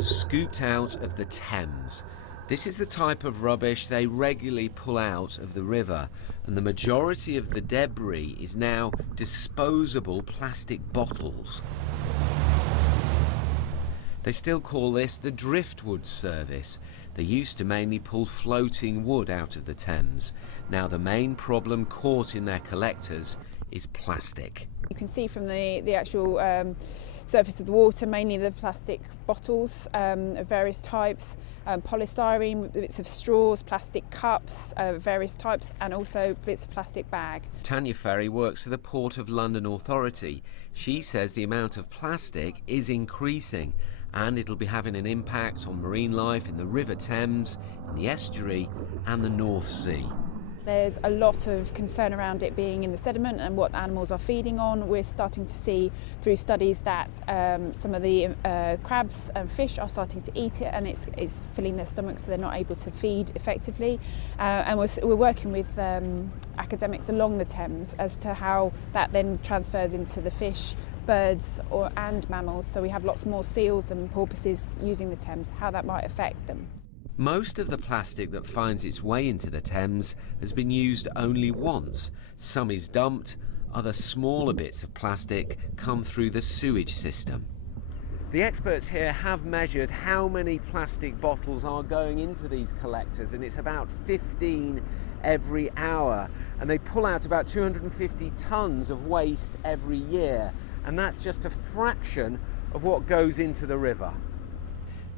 Scooped out of the Thames. This is the type of rubbish they regularly pull out of the river, and the majority of the debris is now disposable plastic bottles. They still call this the driftwood service. They used to mainly pull floating wood out of the Thames. Now the main problem caught in their collectors is plastic. You can see from the actual surface of the water, mainly the plastic bottles of various types, polystyrene, bits of straws, plastic cups of various types, and also bits of plastic bag. Tanya Ferry works for the Port of London Authority. She says the amount of plastic is increasing and it'll be having an impact on marine life in the River Thames, in the estuary and the North Sea. There's a lot of concern around it being in the sediment and what animals are feeding on. We're starting to see through studies that some of the crabs and fish are starting to eat it, and it's filling their stomachs, so they're not able to feed effectively. And we're working with academics along the Thames as to how that then transfers into the fish, birds and mammals. So we have lots more seals and porpoises using the Thames, how that might affect them. Most of the plastic that finds its way into the Thames has been used only once. Some is dumped, other smaller bits of plastic come through the sewage system. The experts here have measured how many plastic bottles are going into these collectors, and it's about 15 every hour. And they pull out about 250 tonnes of waste every year, and that's just a fraction of what goes into the river.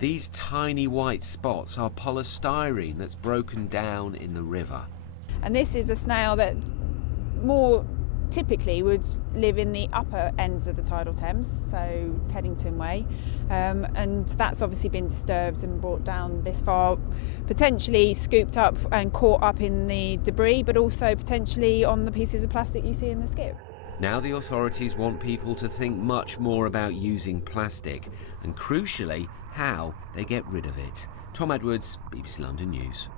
These tiny white spots are polystyrene that's broken down in the river. And this is a snail that more typically would live in the upper ends of the tidal Thames, so Teddington Way, and that's obviously been disturbed and brought down this far, potentially scooped up and caught up in the debris, but also potentially on the pieces of plastic you see in the skip. Now the authorities want people to think much more about using plastic and, crucially, how they get rid of it. Tom Edwards, BBC London News.